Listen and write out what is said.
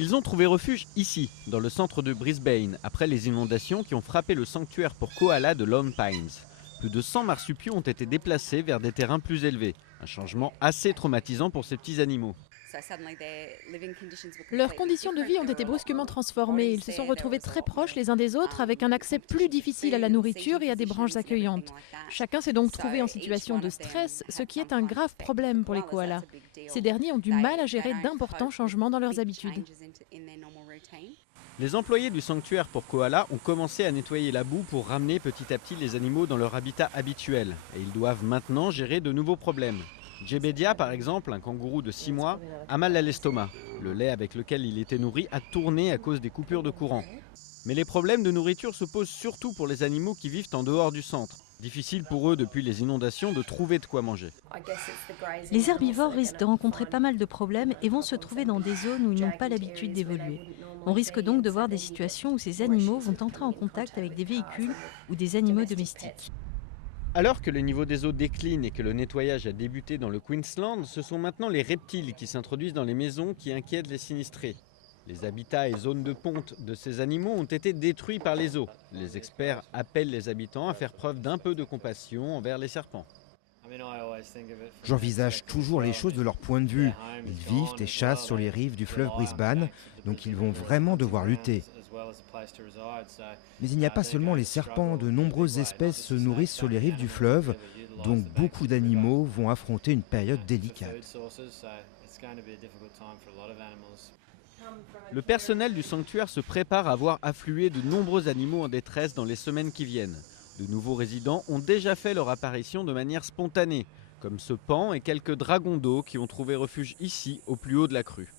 Ils ont trouvé refuge ici, dans le centre de Brisbane, après les inondations qui ont frappé le sanctuaire pour koalas de Lone Pines. Plus de 100 marsupiaux ont été déplacés vers des terrains plus élevés. Un changement assez traumatisant pour ces petits animaux. Leurs conditions de vie ont été brusquement transformées. Ils se sont retrouvés très proches les uns des autres avec un accès plus difficile à la nourriture et à des branches accueillantes. Chacun s'est donc trouvé en situation de stress, ce qui est un grave problème pour les koalas. Ces derniers ont du mal à gérer d'importants changements dans leurs habitudes. Les employés du sanctuaire pour koalas ont commencé à nettoyer la boue pour ramener petit à petit les animaux dans leur habitat habituel. Et ils doivent maintenant gérer de nouveaux problèmes. Djebedia, par exemple, un kangourou de 6 mois, a mal à l'estomac. Le lait avec lequel il était nourri a tourné à cause des coupures de courant. Mais les problèmes de nourriture se posent surtout pour les animaux qui vivent en dehors du centre. Difficile pour eux depuis les inondations de trouver de quoi manger. Les herbivores risquent de rencontrer pas mal de problèmes et vont se trouver dans des zones où ils n'ont pas l'habitude d'évoluer. On risque donc de voir des situations où ces animaux vont entrer en contact avec des véhicules ou des animaux domestiques. Alors que le niveau des eaux décline et que le nettoyage a débuté dans le Queensland, ce sont maintenant les reptiles qui s'introduisent dans les maisons qui inquiètent les sinistrés. Les habitats et zones de ponte de ces animaux ont été détruits par les eaux. Les experts appellent les habitants à faire preuve d'un peu de compassion envers les serpents. J'envisage toujours les choses de leur point de vue. Ils vivent et chassent sur les rives du fleuve Brisbane, donc ils vont vraiment devoir lutter. Mais il n'y a pas seulement les serpents, de nombreuses espèces se nourrissent sur les rives du fleuve, donc beaucoup d'animaux vont affronter une période délicate. Le personnel du sanctuaire se prépare à voir affluer de nombreux animaux en détresse dans les semaines qui viennent. De nouveaux résidents ont déjà fait leur apparition de manière spontanée, comme ce paon et quelques dragons d'eau qui ont trouvé refuge ici, au plus haut de la crue.